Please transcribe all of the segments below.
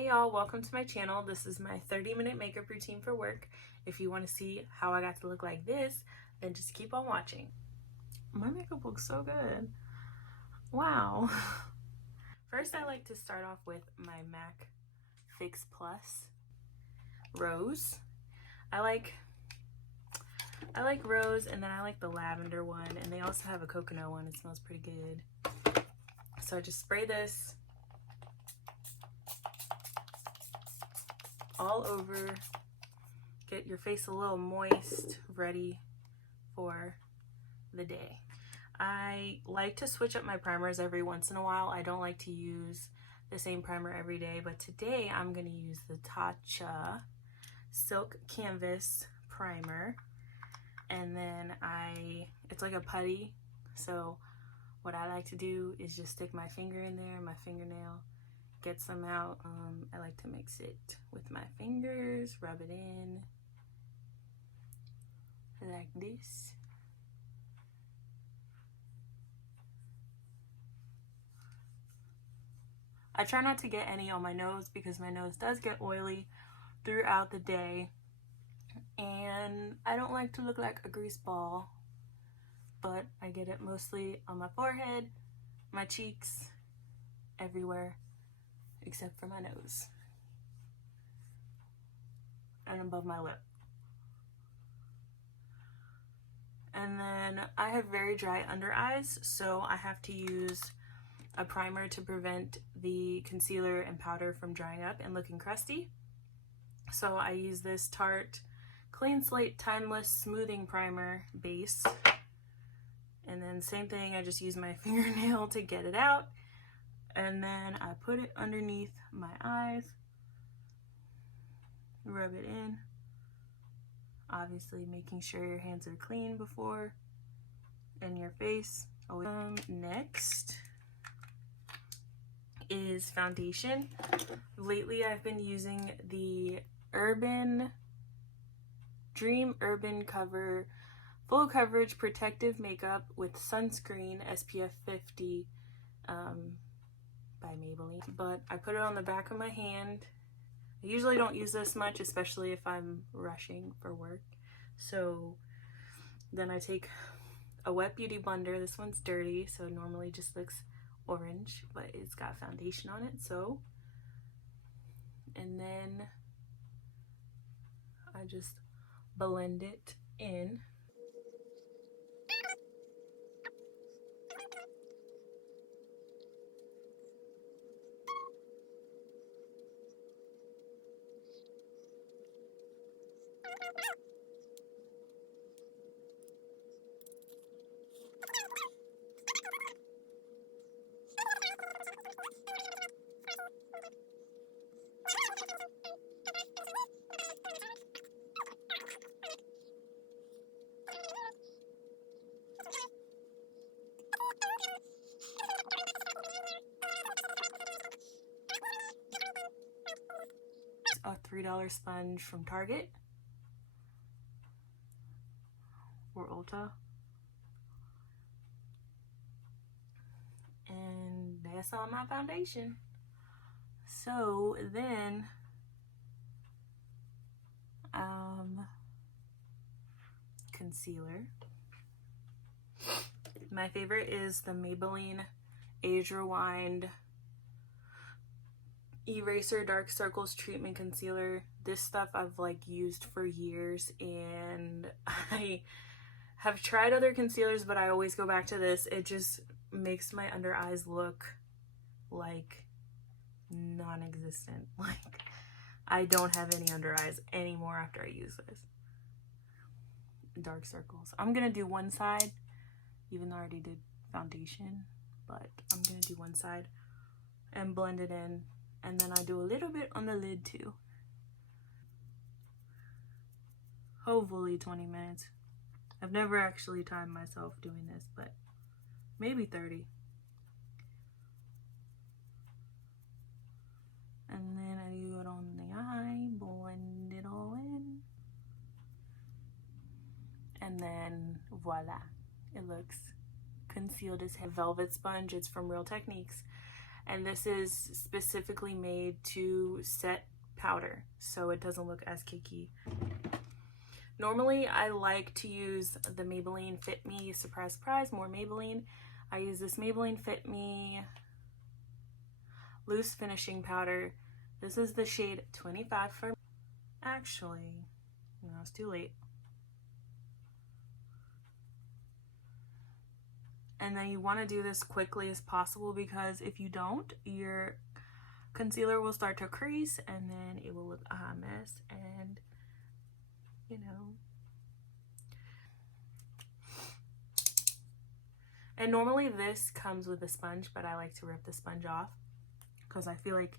Hey y'all, welcome to my channel. This is my 30-minute makeup routine for work. If you want to see how I got to look like this, then just keep on watching. My makeup looks so good. Wow. First, I like to start off with my MAC Fix Plus Rose. I like rose, and then I like the lavender one, and they also have a coconut one. It smells pretty good. So I just spray this all over, get your face a little moist, ready for the day. I like to switch up my primers every once in a while. I don't like to use the same primer every day, but today I'm going to use the Tatcha Silk Canvas Primer. And then it's like a putty, so what I like to do is just stick my finger in there, my fingernail, get some out. I like to mix it with my fingers, rub it in like this. I try not to get any on my nose because my nose does get oily throughout the day, and I don't like to look like a grease ball, but I get it mostly on my forehead, my cheeks, everywhere except for my nose and above my lip. And then I have very dry under eyes, so I have to use a primer to prevent the concealer and powder from drying up and looking crusty. So I use this Tarte Clean Slate Timeless Smoothing Primer base. And then same thing, I just use my fingernail to get it out. And then I put it underneath my eyes, rub it in, obviously making sure your hands are clean before, and your face. Next is foundation. Lately I've been using the Dream Urban Cover Full Coverage Protective Makeup with Sunscreen SPF 50 by Maybelline, but I put it on the back of my hand. I usually don't use this much, especially if I'm rushing for work. So then I take a wet beauty blender. This one's dirty, so it normally just looks orange, but it's got foundation on it. And then I just blend it in. A $3 sponge from Target or Ulta, and that's all my foundation. So then concealer. My favorite is the Maybelline Age Rewind Eraser Dark Circles Treatment Concealer. This stuff I've used for years, and I have tried other concealers, but I always go back to this. It just makes my under eyes look like non-existent. I don't have any under eyes anymore after I use this. Dark circles. I'm gonna do one side, even though I already did foundation, but I'm gonna do one side and blend it in, and then I do a little bit on the lid too. Hopefully 20 minutes. I've never actually timed myself doing this, but maybe 30. And then I do it on the eye, blend it all in. And then voila, it looks concealed as hell. Velvet sponge, it's from Real Techniques. and this is specifically made to set powder so it doesn't look as cakey. Normally I like to use the Maybelline Fit Me, surprise surprise, more Maybelline. I use this Maybelline Fit Me loose finishing powder. This is the shade 25 for, actually, no, it's too late. And then you want to do this quickly as possible, because if you don't, your concealer will start to crease and then it will look a hot mess, and you know. And normally this comes with a sponge, but I like to rip the sponge off because I feel like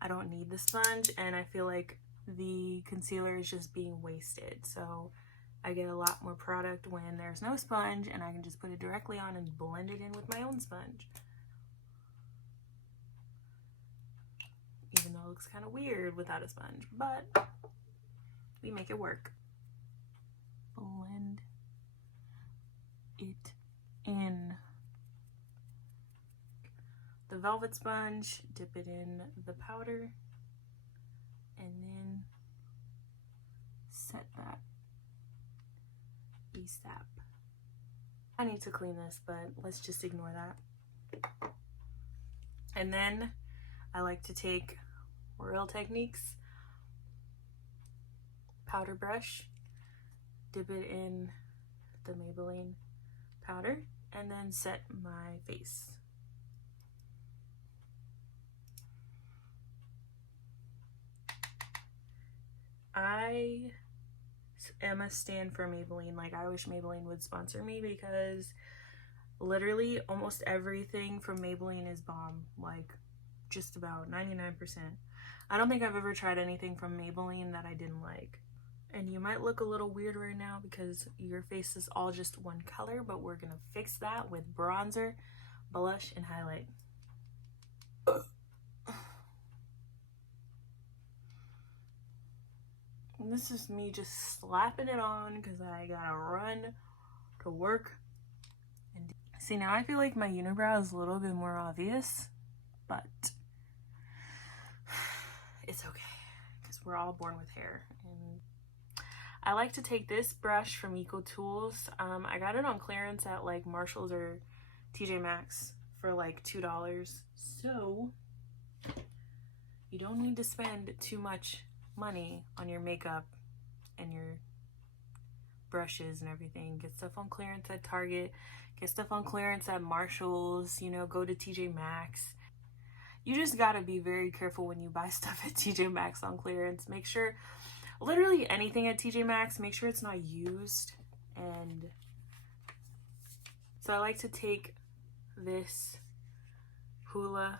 I don't need the sponge, and I feel like the concealer is just being wasted. So I get a lot more product when there's no sponge, and I can just put it directly on and blend it in with my own sponge. Even though it looks kind of weird without a sponge, but we make it work. Blend it in. The velvet sponge, dip it in the powder, and then set that ASAP. I need to clean this, but let's just ignore that. And then I like to take Real Techniques powder brush, dip it in the Maybelline powder, and then set my face. I am a stan for Maybelline. Like, I wish Maybelline would sponsor me, because literally almost everything from Maybelline is bomb. Like, just about 99%. I don't think I've ever tried anything from Maybelline that I didn't like. And you might look a little weird right now because your face is all just one color, but we're gonna fix that with bronzer, blush, and highlight. And this is me just slapping it on because I gotta run to work. And see, now I feel like my unibrow is a little bit more obvious, but it's okay because we're all born with hair. And I like to take this brush from Eco Tools. I got it on clearance at like Marshall's or TJ Maxx for like $2. So you don't need to spend too much money on your makeup and your brushes and everything. Get stuff on clearance at Target, get stuff on clearance at Marshall's, you know, go to TJ Maxx. You just gotta be very careful when you buy stuff at TJ Maxx on clearance. Make sure, literally anything at TJ Maxx, make sure it's not used. And so I like to take this Hoola,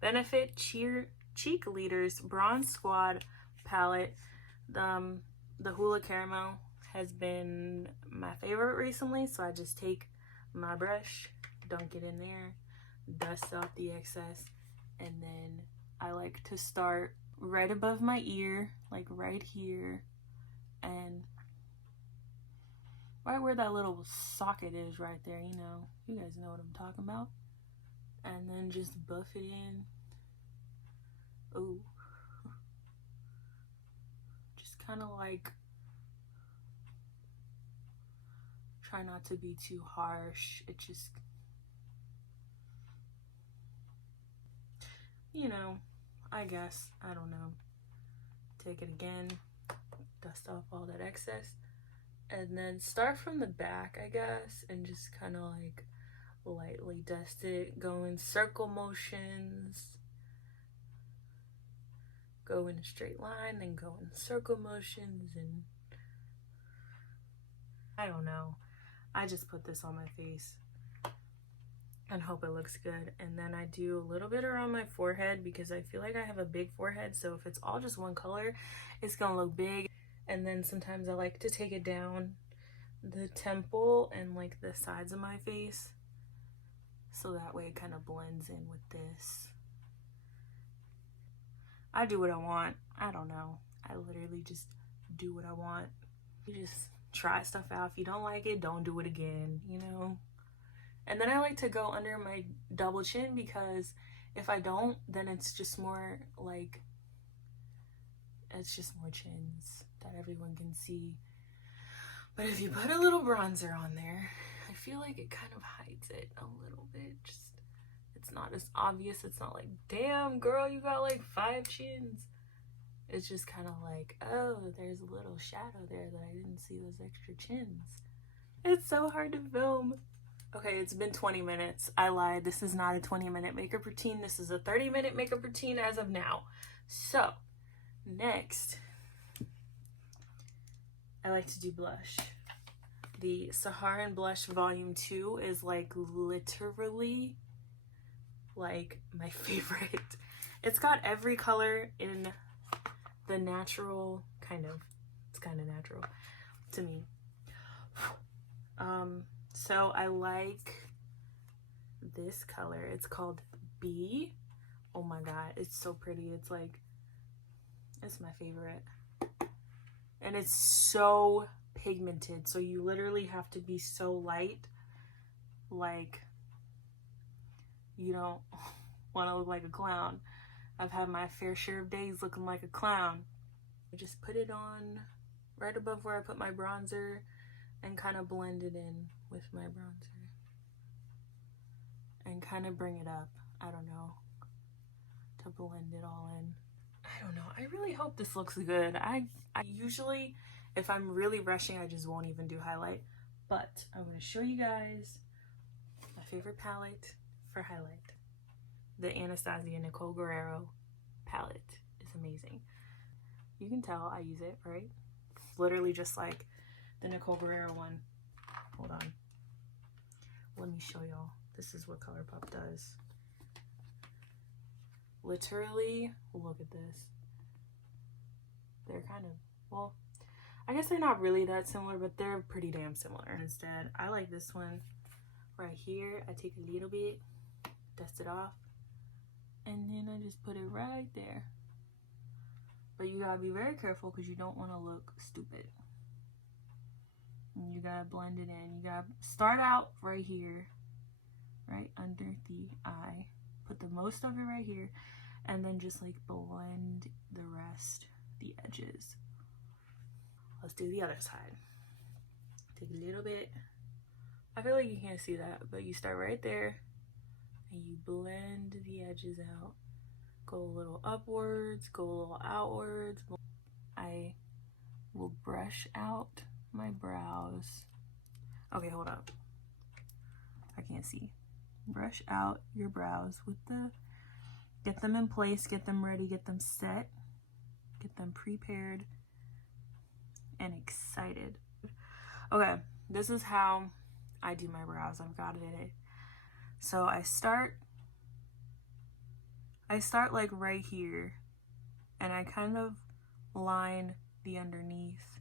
Benefit Cheek Leaders Bronze Squad palette. The Hoola Caramel has been my favorite recently, so I just take my brush, dunk it in there, dust off the excess, and then I like to start right above my ear, like right here, and right where that little socket is right there, you know, you guys know what I'm talking about. And then just buff it in. Ooh. Just kind of like, try not to be too harsh. It just, you know, I guess, I don't know. Take it again, dust off all that excess, and then start from the back, I guess, and just kind of like lightly dust it. Go in circle motions, go in a straight line, then go in circle motions, and I don't know. I just put this on my face and hope it looks good. And then I do a little bit around my forehead because I feel like I have a big forehead, so if it's all just one color, it's gonna look big. And then sometimes I like to take it down the temple and like the sides of my face, so that way it kind of blends in with this. I do what I want. I don't know. I literally just do what I want. You just try stuff out. If you don't like it, don't do it again, you know? And then I like to go under my double chin, because if I don't, then it's just more like, it's just more chins that everyone can see. But if you put a little bronzer on there, I feel like it kind of hides it a little bit. Just, it's not as obvious. It's not like, damn girl, you got like 5 chins. It's just kind of like, oh, there's a little shadow there that I didn't see, those extra chins. It's so hard to film. Okay, it's been 20 minutes. I lied. This is not a 20-minute makeup routine. This is a 30-minute makeup routine as of now. So, next, I like to do blush. The Saharan Blush Volume 2 is like literally like my favorite. It's got every color in the natural, kind of. It's kind of natural to me. So I like this color. It's called B. Oh my god, it's so pretty. It's like, it's my favorite. And it's so pigmented, so you literally have to be so light, like you don't want to look like a clown. I've had my fair share of days looking like a clown. I just put it on right above where I put my bronzer and kind of blend it in with my bronzer and kind of bring it up, I don't know, to blend it all in. I don't know, I really hope this looks good. I usually, if I'm really rushing, I just won't even do highlight, but I'm going to show you guys my favorite palette for highlight. The Anastasia Nicole Guerrero palette is amazing. You can tell I use it, right? Literally just like the Nicole Guerrero one. Hold on. Let me show y'all. This is what ColourPop does. Literally, look at this. They're kind of, well, I guess they're not really that similar, but they're pretty damn similar. Instead, I like this one right here. I take a little bit, dust it off, and then I just put it right there. But you gotta be very careful because you don't want to look stupid. And you gotta blend it in. You gotta start out right here, right under the eye. Put the most of it right here, and then just like blend the rest, the edges. Let's do the other side. Take a little bit. I feel like you can't see that, but you start right there and you blend the edges out. Go a little upwards, go a little outwards. I will brush out my brows. Okay, hold up. I can't see. Brush out your brows with the, get them in place, get them ready, get them set, get them prepared and excited. Okay, this is how I do my brows. I've got it. So I start like right here, and I kind of line the underneath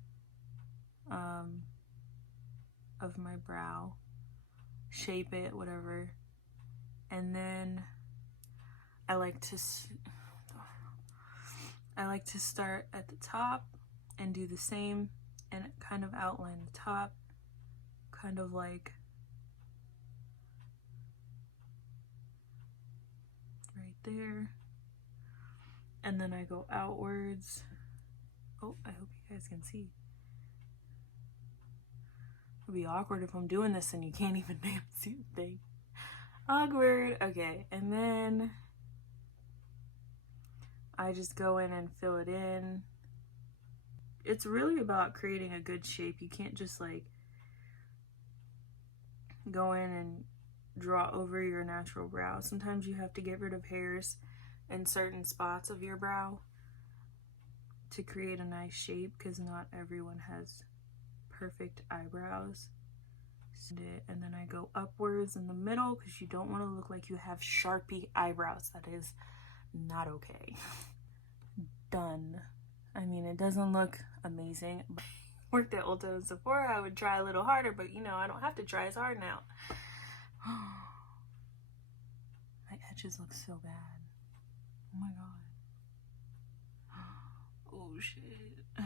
of my brow, shape it, whatever, and then I like to start at the top and do the same and kind of outline the top, kind of like right there, and then I go outwards. Oh, I hope you guys can see. It'll be awkward if I'm doing this and you can't even see the thing. Awkward. Okay, and then I just go in and fill it in. It's really about creating a good shape. You can't just like go in and draw over your natural brow. Sometimes you have to get rid of hairs in certain spots of your brow to create a nice shape, because not everyone has perfect eyebrows. And then I go upwards in the middle because you don't want to look like you have Sharpie eyebrows. That is not okay. Done. I mean, it doesn't look amazing. Worked at Ulta and Sephora, I would try a little harder, but you know, I don't have to try as hard now. My edges look so bad. Oh my god. Oh shit.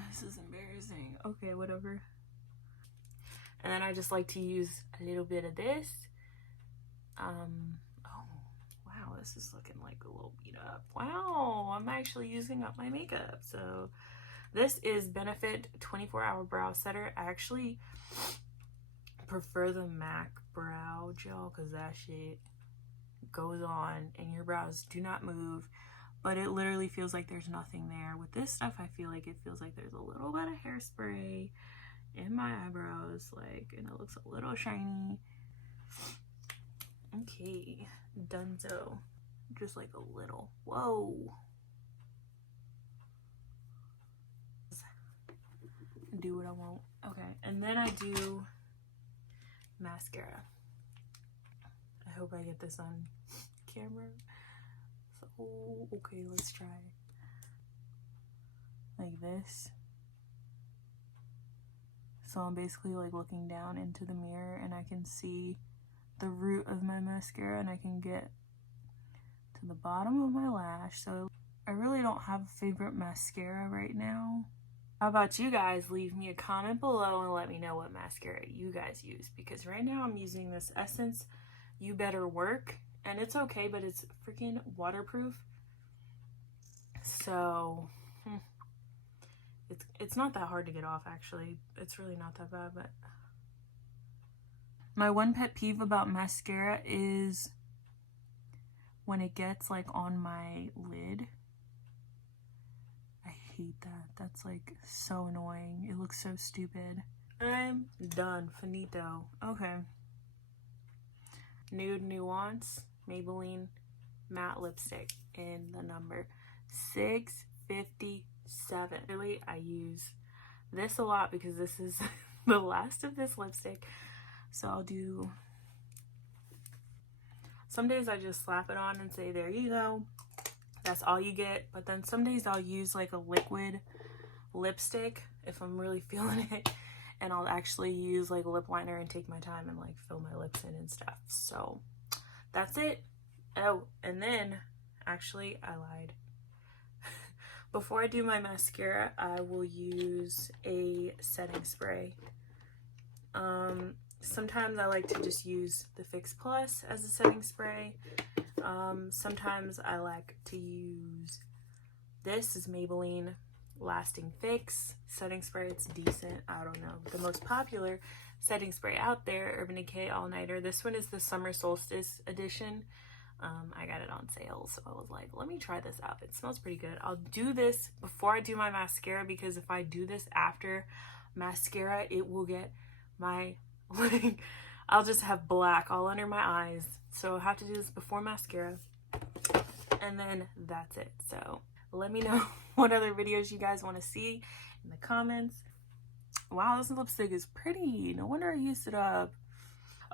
This is embarrassing. Okay, whatever. And then I just like to use a little bit of this Oh, wow, this is looking like a little beat up. Wow, I'm actually using up my makeup. So this is Benefit 24-Hour Brow Setter. I actually prefer the MAC Brow Gel because that shit goes on and your brows do not move, but it literally feels like there's nothing there. With this stuff, I feel like it feels like there's a little bit of hairspray in my eyebrows, like, and it looks a little shiny. Okay, donezo. Just like a little. Whoa. Do what I want. Okay, and then I do mascara. I hope I get this on camera. So, okay, let's try. Like this. So I'm basically like looking down into the mirror and I can see the root of my mascara and I can get to the bottom of my lash. So I really don't have a favorite mascara right now. How about you guys? Leave me a comment below and let me know what mascara you guys use, because right now I'm using this Essence You Better Work, and it's okay, but it's freaking waterproof. So it's not that hard to get off, actually. It's really not that bad. But my one pet peeve about mascara is when it gets like on my lid. I hate that. That's like so annoying. It looks so stupid. I'm done. Finito. Okay. Nude Nuance Maybelline matte lipstick in the number 657. Really, I use this a lot because this is the last of this lipstick. So I'll do, some days I just slap it on and say, there you go. That's all you get. But then some days I'll use like a liquid lipstick if I'm really feeling it. And I'll actually use like a lip liner and take my time and like fill my lips in and stuff. So that's it. Oh, and then actually I lied. Before I do my mascara, I will use a setting spray. Sometimes I like to just use the Fix Plus as a setting spray. Sometimes I like to use, this is Maybelline Lasting Fix setting spray. It's decent. I don't know. The most popular setting spray out there, Urban Decay All Nighter. This one is the Summer Solstice edition. I got it on sale, so I was like, let me try this out. It smells pretty good. I'll do this before I do my mascara, because if I do this after mascara, it will get my, like, I'll just have black all under my eyes. So I'll have to do this before mascara, and then that's it. So let me know what other videos you guys want to see in the comments. Wow, this lipstick is pretty. No wonder I used it up.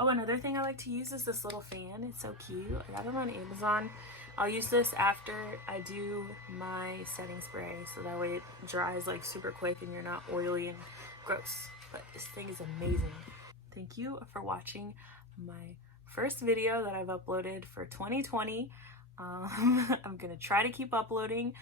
Oh, another thing I like to use is this little fan. It's so cute. I got it on Amazon. I'll use this after I do my setting spray, so that way it dries like super quick and you're not oily and gross. But this thing is amazing. Thank you for watching my first video that I've uploaded for 2020. I'm gonna try to keep uploading